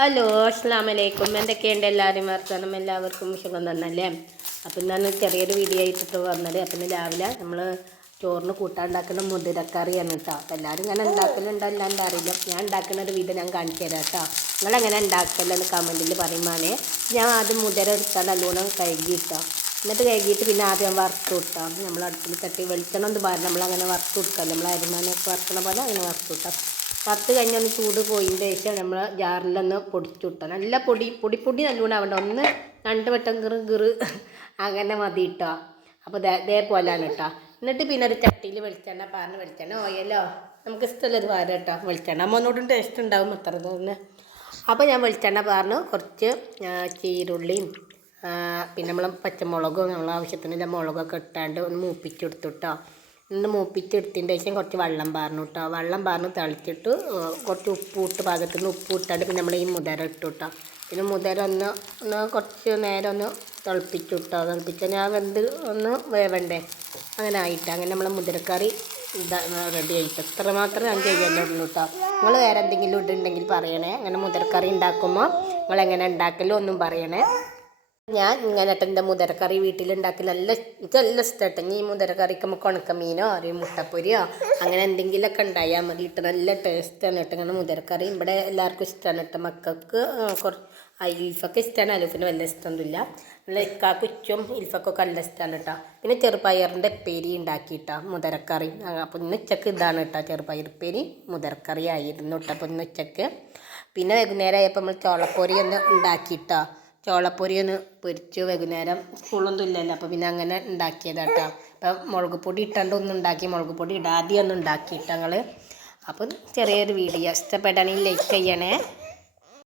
Hello അസ്സാം വലൈക്കും എന്തൊക്കെയുണ്ട് എല്ലാവരും വർത്തമാനം എല്ലാവർക്കും സുഖം തന്നല്ലേ? അപ്പം ഇന്നാണ് ചെറിയൊരു വീഡിയോ ആയിട്ടിട്ട് വന്നത്. അപ്പം രാവിലെ നമ്മൾ ചോറിന് കൂട്ടാണ്ടാക്കുന്ന മുതിരക്കറിയാണ് കേട്ടോ അപ്പം എല്ലാവരും ഞാൻ ഉണ്ടാക്കലുണ്ടോ അല്ലാണ്ട് അറിയില്ല. ഞാൻ ഉണ്ടാക്കുന്ന ഒരു വീഡിയോ ഞാൻ കാണിച്ചു തരാം കേട്ടോ നിങ്ങളെങ്ങനെ ഉണ്ടാക്കലെന്ന് കമന്റിൽ പറയുമ്പോഴേ ഞാൻ ആദ്യം മുതിര എടുത്താൽ നല്ലോണം കഴുകി ഇട്ടോ. എന്നിട്ട് കഴുകിയിട്ട് പിന്നെ ആദ്യം വറുത്ത് കൊടുത്താം. നമ്മൾ അടുപ്പിൽ തട്ടി വെളിച്ചെണ്ണം ഒന്ന് പറഞ്ഞാൽ നമ്മളങ്ങനെ വറുത്ത് കൊടുക്കാം നമ്മൾ അരിമാനൊക്കെ വറുക്കണ പോലെ അങ്ങനെ വറുത്ത് വിട്ടാം വറുത്ത് കഴിഞ്ഞൊന്ന് ചൂട് പോയതിന്റെ ശേഷം നമ്മൾ ജാറിലൊന്ന് പൊടിച്ചു വിട്ടാം നല്ല പൊടി പൊടി പൊടി നല്ലോണം ആവണ്ട. ഒന്ന് രണ്ട് വട്ടം കിറ് കിറ് അങ്ങനെ മതി കേട്ടോ അപ്പോൾ ഇതേപോലെയാണ് കേട്ടോ എന്നിട്ട് പിന്നെ ഒരു ചട്ടിയിൽ വെളിച്ചെണ്ണ പാറിന് വെളിച്ചെണ്ണ ഓയലോ നമുക്ക് ഇഷ്ടമുള്ളത് പാരം കേട്ടോ വെളിച്ചെണ്ണ. അമ്മ ഒന്നുകൂടി ടേസ്റ്റ് ഉണ്ടാവും അത്ര തന്നെ. അപ്പോൾ ഞാൻ വെളിച്ചെണ്ണ പാറിന് കുറച്ച് ചീരുള്ളിയും പിന്നെ നമ്മൾ പച്ചമുളകും നമ്മൾ ആവശ്യത്തിനുള്ള മുളകൊക്കെ ഇട്ടാണ്ട് ഒന്ന് മൂപ്പിച്ചെടുത്തു കേട്ടോ ഒന്ന് മൂപ്പിച്ചെടുത്തതിന്റെ ശേഷം കുറച്ച് വെള്ളം പാർന്നു കേട്ടോ വെള്ളം പാർന്ന് തളിച്ചിട്ട് കുറച്ച് ഉപ്പ് ഇട്ട് നിന്ന് ഉപ്പ് ഇട്ടാണ്ട് പിന്നെ നമ്മൾ ഈ മുതര ഇട്ടു കേട്ടോ പിന്നെ മുതര ഒന്ന് ഒന്ന് കുറച്ച് നേരം ഒന്ന് തിളപ്പിച്ചു കേട്ടോ തിളപ്പിച്ച് ഞാൻ വെന്ത് ഒന്ന് വേവണ്ടേ? അങ്ങനെ ആയിട്ട്. അങ്ങനെ നമ്മൾ മുതിരക്കറി റെഡി ആയിട്ട്. എത്ര മാത്രമേ ഞാൻ ചെയ്യാനുള്ളൂ കേട്ടോ നിങ്ങൾ വേറെ എന്തെങ്കിലും ഇടുണ്ടെങ്കിൽ പറയണേ. അങ്ങനെ മുതിരക്കറി ഉണ്ടാക്കുമ്പോൾ നിങ്ങൾ എങ്ങനെ ഉണ്ടാക്കലും ഒന്നും പറയണേ. ഞാൻ ഇങ്ങനെ എന്റെ മുതിരക്കറി വീട്ടിലുണ്ടാക്കി നല്ല നല്ല ഇഷ്ടമായിട്ട്. ഈ മുതിരക്കറിക്ക് നമുക്ക് ഉണക്കമീനോ അല്ലെങ്കിൽ മുട്ടപ്പൊരിയോ അങ്ങനെ എന്തെങ്കിലുമൊക്കെ ഉണ്ടായാൽ മതി. ഇട്ട് നല്ല ടേസ്റ്റാണ് കേട്ടോ. ഇങ്ങനെ മുതിരക്കറി ഇവിടെ എല്ലാവർക്കും ഇഷ്ടമാണ് കേട്ടോ. മക്കൾക്ക് കുറച്ച് ഇൽഫൊക്കെ ഇഷ്ടമാണ്. അലൂഫിന് വല്ല ഇഷ്ടമൊന്നുമില്ല. നല്ല ഇക്കാക്ക് ഉച്ചും ഇൽഫക്കൊക്കെ നല്ല ഇഷ്ടമാണ് കേട്ടോ. പിന്നെ ചെറുപയറിന്റെ ഉപ്പേരി ഉണ്ടാക്കിയിട്ടാ മുതിരക്കറി. അപ്പോൾ ഇന്ന് ഉച്ചയ്ക്ക് ഇതാണ് കേട്ടോ. ചെറുപയർ ഉപ്പേരി മുതിരക്കറി ആയിരുന്നു കേട്ടോ. അപ്പോൾ ഇന്ന് ഉച്ചയ്ക്ക് പിന്നെ വൈകുന്നേരം ആയപ്പോൾ നമ്മൾ ചോളപ്പൊരി ഒന്ന് ഉണ്ടാക്കിയിട്ടോ ചോളപ്പൊരി ഒന്ന് പൊരിച്ചു വൈകുന്നേരം സ്കൂളൊന്നും ഇല്ലല്ലോ അപ്പോൾ പിന്നെ അങ്ങനെ ഉണ്ടാക്കിയതാട്ടോ. അപ്പം മുളക് പൊടി ഇട്ടാണ്ട് ഒന്നും ഉണ്ടാക്കി മുളക് പൊടി ഇടാതെ ഒന്ന് ഉണ്ടാക്കിയിട്ടങ്ങൾ അപ്പം ചെറിയൊരു വീഡിയോ. ഇഷ്ടപ്പെട്ടാണെങ്കിൽ ലൈക്ക് ചെയ്യണേ.